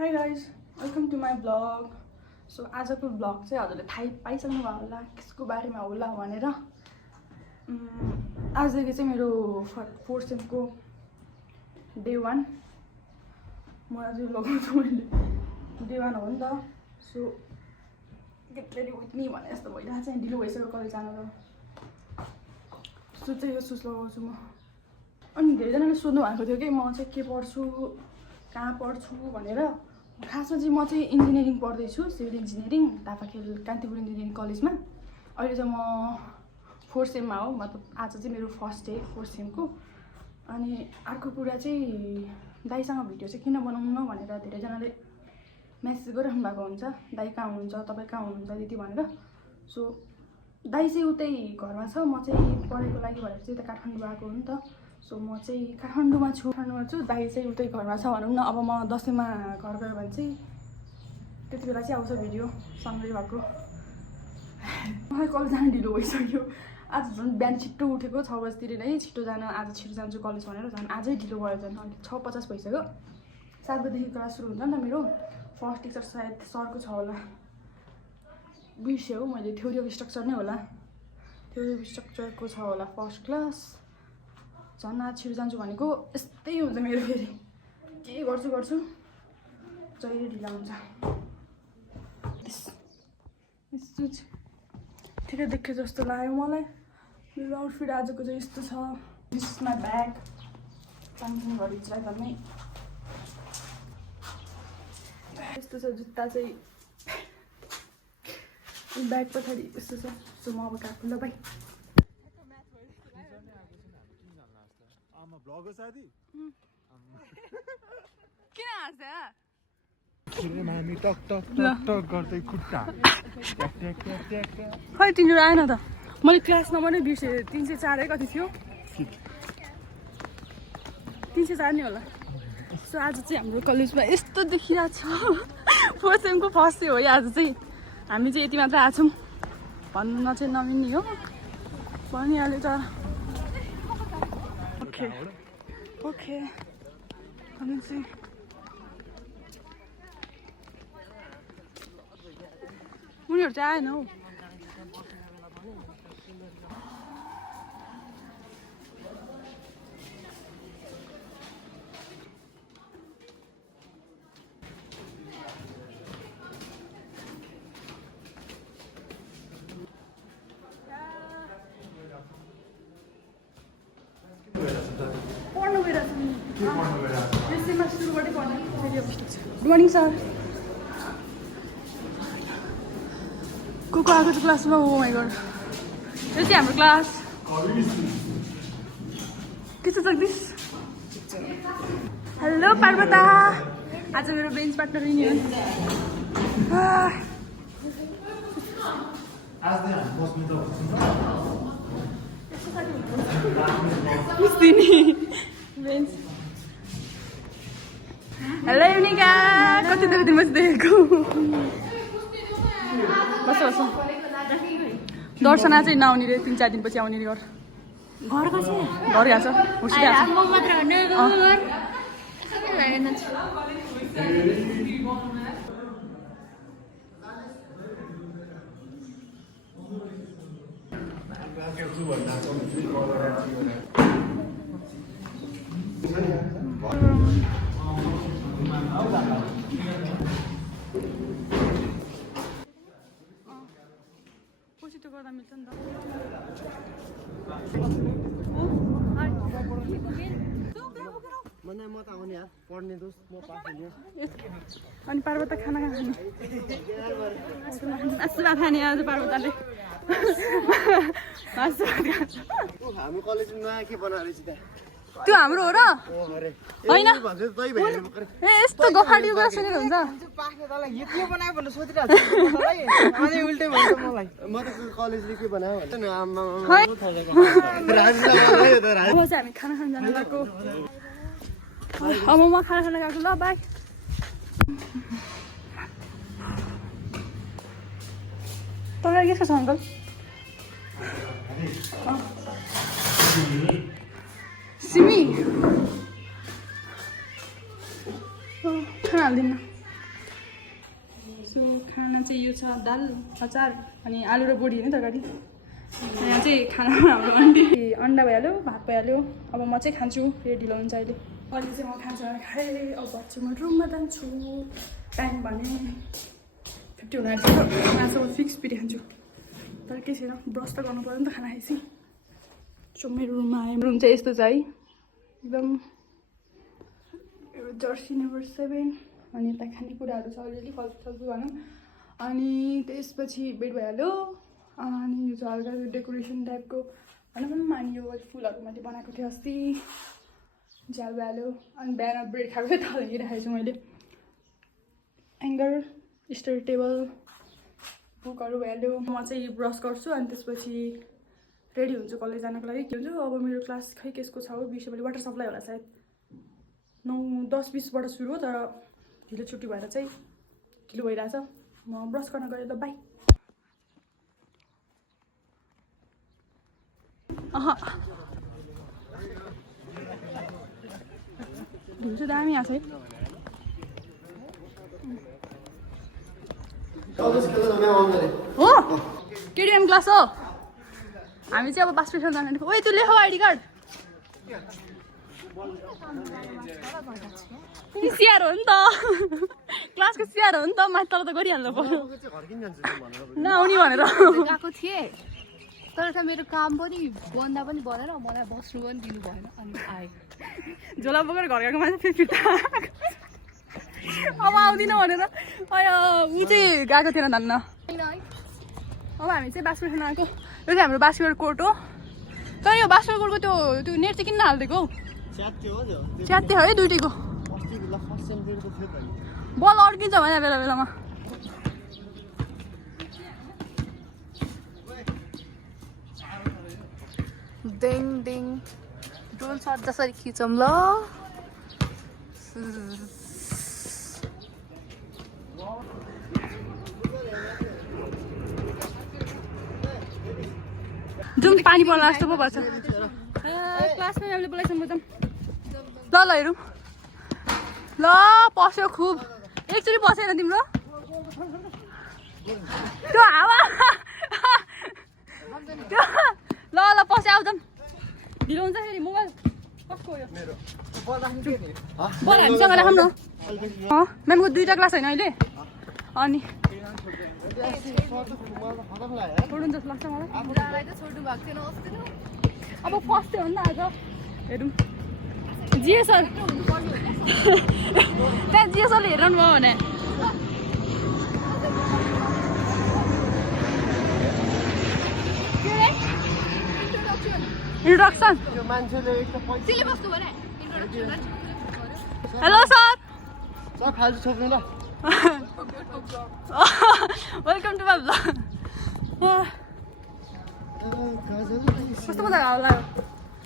Hi guys, welcome to my vlog. So आजको vlog चाहिँ हजुरले थाहै पाइसक्नु भयो होला किसको बारेमा होला भनेर। आजदेखि चाहिँ मेरो 4th सेमको डे 1 म आज लगाउँछु मैले डे 1 हो नि त। So get ready with me भने जस्तो भइरहेको छ। ढिलो भइसक्यो कलेज जान त। सो चाहिँ यो सुज लगाउँछु म। अनि धेरैजनाले सोध्नु भएको थियो कि म चाहिँ के पढ्छु कहाँ पढ्छु भनेर। खासमा चाहिँ म चाहिँ इन्जिनियरिङ पढ्दैछु, सिभिल इन्जिनियरिङ टाफाखेल कान्तिपुर इन्जिनियरिङ कलेजमा। अहिले चाहिँ म 4th सेममा हो, मतलब आज चाहिँ मेरो फर्स्ट डे 4th सेमको। अनि अर्को कुरा चाहिँ दाइसँग भिडियो चाहिँ किन बनाउनु भनेर धेरैजनाले मेसेज गरिराख्नु भएको हुन्छ, दाइ कहाँ हुनुहुन्छ, तपाईँ कहाँ हुनुहुन्छ दिदी भनेर। सो दाइ चाहिँ उतै घरमा छ, म चाहिँ पढाइको लागि भनेर चाहिँ यता काठमाडौँ आएको हो नि त। सो म चाहिँ काठमाडौँमा छु, दाइ चाहिँ उतै घरमा छ भनौँ न। अब म दसैँमा घर गयो भने चाहिँ त्यति बेला चाहिँ आउँछ भिडियो सँगै भएको। मलाई कलेज जानु ढिलो भइसक्यो। आज झन् बिहान छिट्टो उठेको 6 बजीतिर नै, छिट्टो छिट्टो जान्छु कलेज भनेर। झन् आजै ढिलो भयो, झन् अहिले 6:50 भइसक्यो। 7 बजीदेखि क्लास सुरु हुन्छ नि त मेरो। फर्स्ट टिचर सायद सरको छ होला, बिर्सेँ हो मैले, थ्योरी अफ स्ट्रक्चर नै होला, थ्योरी अफ स्ट्रक्चरको छ होला फर्स्ट क्लास। झन् आज छिटो जान्छु भनेको यस्तै हुन्छ मेरो। फेरि के गर्छु जहिले ढिला हुन्छ। यस्तो ठिकै देखे जस्तो लाग्यो मलाई। मेरो आउटफिट आजको चाहिँ यस्तो छ। This is my bag, Samsing घरिचलाई भन्ने यस्तो छ। जुत्ता चाहिँ ब्याग पछाडि यस्तो छ। सो म अब काट्छु ल भाइ। किन खै तिनीहरू आएन त। मैले क्लास नम्बर नै बिर्सेँ, 304 है कति थियो, 304 नै होला। सो आज चाहिँ हाम्रो कलेजमा यस्तो देखिरहेको छ। 4th सेमको फर्स्ट डे हो आज चाहिँ। हामी चाहिँ यति मात्र आएको छौँ, भन्नु चाहिँ नमिल्ने हो, भनिहाल्यो त। ओके चाहिँ उनीहरू चाहिँ आएन हौ। पढ्नु गइरहेको छु, सुरुबाटै पढ्ने। Good morning sir. को आएको छ क्लासमा? ओ माई गॉड, यो चाहिँ हाम्रो क्लास। के छ जगदीश? हेलो पार्वता, आज मेरो बेन्च पार्टनर यिनी हो। हेलो युनिका, कति दिन बसिदिएको। बस दर्शना चाहिँ नआउने रे, 3-4 दिनपछि आउने रे। घर गएको छ, पछि त्यो गर्दा मिल्छ नि त। म त आउने यार, पढ्ने दोस्त म पास हुने। अनि पार्वता खाना खाने, मासु भात खाने आज पार्वताले। हामी कलेजमा नयाँ के बनाएर रहेछ त? त्यो हाम्रो हो र होइन? ए यस्तो गफाडियो कुरा सुनेर हुन्छ? के बनायो भनेर सोधिरहेको छु मलाई, अनि उल्टै भन्छ मलाई। म त कलेजले के बनायो भन्छ नि। अब चाहिँ हामी खाना खान जान गएको। अब म खाना खान गएको। ल बाई। तपाईँ के छ अङ्कल? सिमी खाना हाल्दिनँ। सो खाना चाहिँ यो छ दाल अचार अनि आलु र बोडी होइन तरकारी यहाँ चाहिँ खाना हाम्रो अन्डा भइहाल्यो भात भइहाल्यो अब म चाहिँ खान्छु फेरि ढिलो हुन्छ अहिले अहिले चाहिँ म खान्छु खाएँ अब चाहिँ म रुममा जान्छु टाइम भने 50 हुन आँट्यो मासु फिक्स पिटी खान्छु तर के छैन ब्रस त गर्नु पर्यो नि त खाना खाएपछि सो मेरो रुममा आएँ रुम चाहिँ यस्तो छ है एकदम जर्सी नम्बर 7 अनि यता खानेकुराहरू छ अलिअलि फलफुल भनौँ अनि त्यसपछि बेड भइहाल्यो अनि यो चाहिँ हल्का डेकोरेसन टाइपको भनौँ न अनि यो फुलहरू मैले बनाएको थिएँ अस्ति झ्याल भइहाल्यो अनि बिहान ब्रेड खाएको चाहिँ थालिराखेको छु मैले एङ्गर स्टडी टेबल बुकहरू भइहाल्यो म चाहिँ ब्रस गर्छु अनि त्यसपछि रेडी हुन्छु कलेज जानको लागि के हुन्छ अब मेरो क्लास खै केसको छ हो 20 बजे वाटर सप्लाई होला सायद 9:10-20बाट सुरु हो तर ढिलो छुट्टी भएर चाहिँ ढिलो भइरहेछ म ब्रस गर्न गएँ ल बाई ढिलो चाहिँ दामी आएको छ है हो केडिएम क्लास हो हामी चाहिँ अब बास स्टेसन जाने ओइ तँ लेख आइडी कार्ड सिआर हो नि त क्लासको सिआर हो नि त माथि तल त गरिहाल्नु पर्यो नआउने भनेर गएको थिएँ तर त मेरो काम पनि बन्दा पनि बनेन मलाई बस्नु पनि दिनु भएन अनि आएँ झोला बोकेर घर गएको मान्छे फेरि फिर्ता अब आउँदिनँ भनेर अयो ऊ चाहिँ गएको थिएन धन्न अब हामी चाहिँ बास्केटबल आएको यो चाहिँ हाम्रो बास्केटबल कोर्ट हो तर यो बास्केटबल कोर्टको त्यो नेट चाहिँ किन हालिदिएको हौ च्यात्ते है दुइटैको बल अड्किन्छ भने बेला बेलामा डिङ डिङ ड्रोन सट जसरी खिचौँ ल जुन पानी पर्ला जस्तो पो पर्छ क्लासमा हामीले बोलाइसक्नु पर्छ ल ल हेरौँ ल पस्यो खुब एकचोटि पसेन तिम्रो त्यो हावा त्यो ल ल पस्यो आउँछ ढिलो हुन्छ फेरि मोबाइल कसको यो बल हामीसँग राखौँ न म्यामको 2टा क्लास होइन अहिले अनि छोड्नु जस्तो लाग्छ मलाई छोड्नु भएको थिएन अस्ति अब फर्स्ट हो नि त आज हेरौँ जिए सर त्यहाँ जिए सरले हेर्नु भयो भने introduction hello sir welcome to my blog कस्तो मजा होला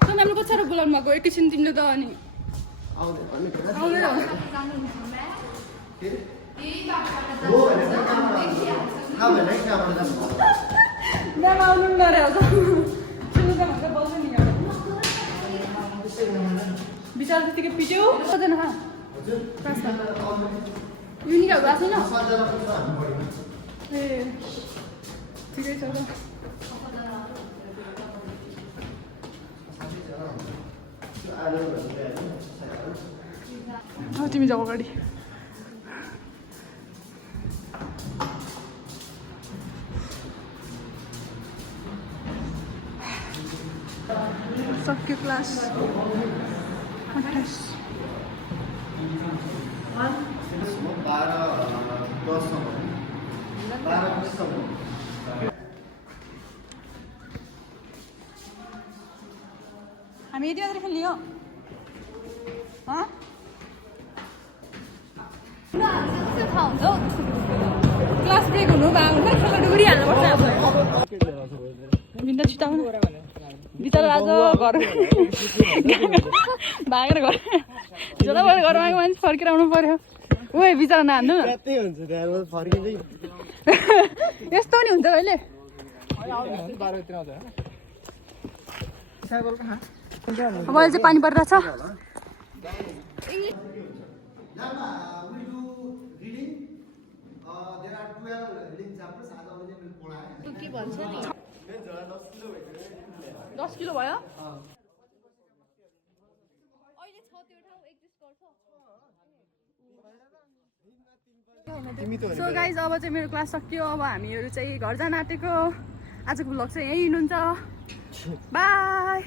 त म्यामले कति साह्रो बोलाउनु भएको एकैछिन तिमीले त अनि आउँदैन म्याम आउनु पनि गरे हो बोल्छ नि विचार त्यतिकै पिट्यो कतिजना खा युनिकहरू गएको छैन ए ठिकै छ त तिमी जाऊ अगाडि सक्यो क्लास 28 हामी यति मात्रै खेल्ने हो क्लास ब्रेक हुनु खेल्न डुबिहाल्नुपर्छ बिन्दा छिटाउनु बिचरा आज घर भागेर घर झोला भएर घरमा आएको मान्छे फर्केर आउनु पर्यो ओ बिचरा नहान्नु यस्तो नि हुन्छ कहिले अब अहिले चाहिँ पानी परिरहेछ भन्छ नि 10 किलो भयो अहिले छ त्यो ठाउँ एक्जिस्ट गर्छ सो गाइज अब चाहिँ मेरो क्लास सकियो अब हामीहरू चाहिँ घर जान आँटेको आजको भ्लग चाहिँ यहीँ हुनुहुन्छ बाई